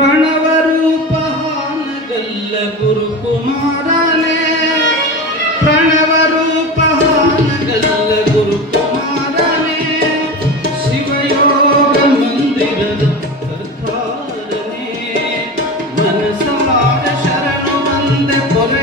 ಪ್ರಣವ ರೂಪ ಹಾನಗಲ್ಲ ಗುರುಕುಮಾರನೇ. ಪ್ರಣವ ರೂಪ ಹಾನಗಲ್ಲ ಗುರುಕುಮಾರನೇ. ಶಿವಯೋಗ ಮಂದಿರದ ಕರ್ತಾರನೇ. ಮನಸಾರ ಶರಣು ಬಂದೆ ಕೊರೆಯೋ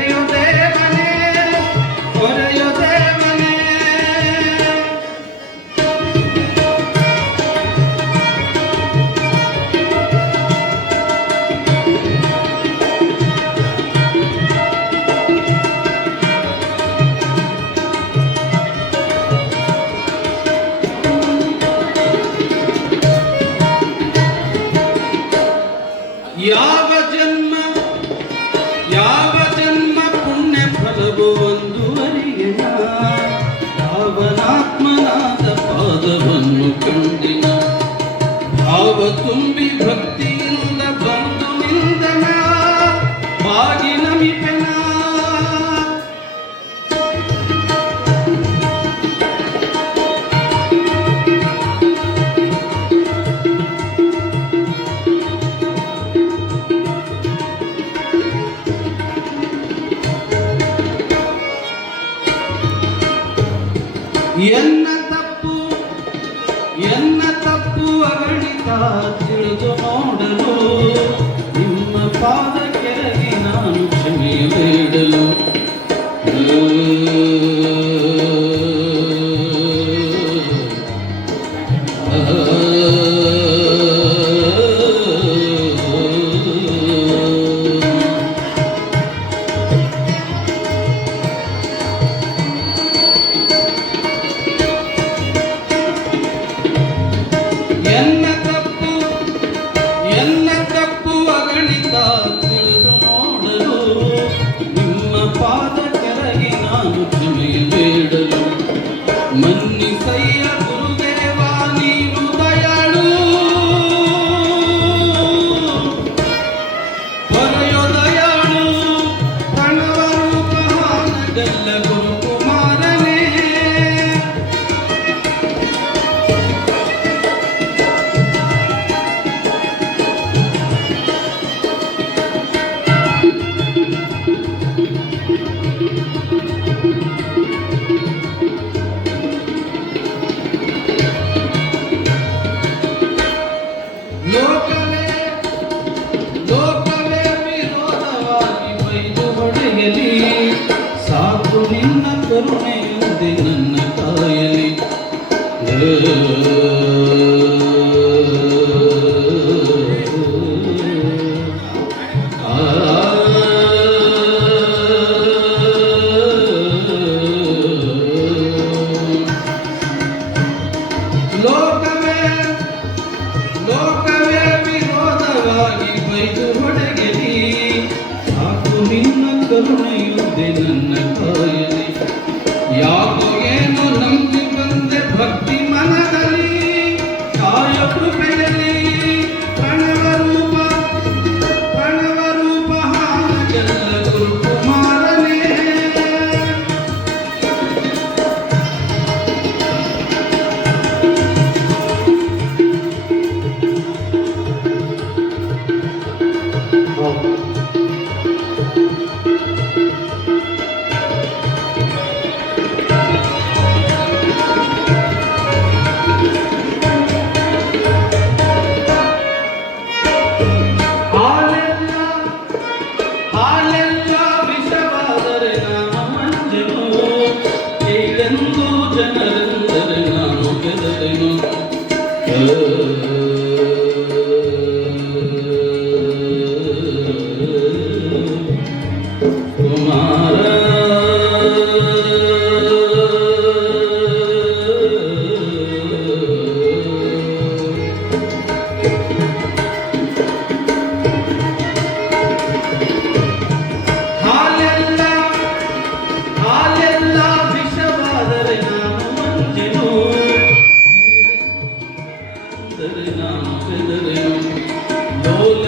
ಎನ್ನ ತಪ್ಪು ಎನ್ನ ತಪ್ಪು ಅಗಣಿತ ತಿಳಿದು ನೋಡಲು ನಿಮ್ಮ ಪಾದ ಕರುಣೆಯೊಂದೆ ನನ್ನ ಕಾಯಲಿ ಲೋಕವೇ ಲೋಕವೇ ವಿರೋಧವಾಗಿ ಬೈದು ಹೊಡೆಯಲಿ ಸಾಕು ನಿನ್ನ ಕರುಣೆಯುದ್ದೆ ನನ್ನ ಕಾಯಲಿ Ja, Lord.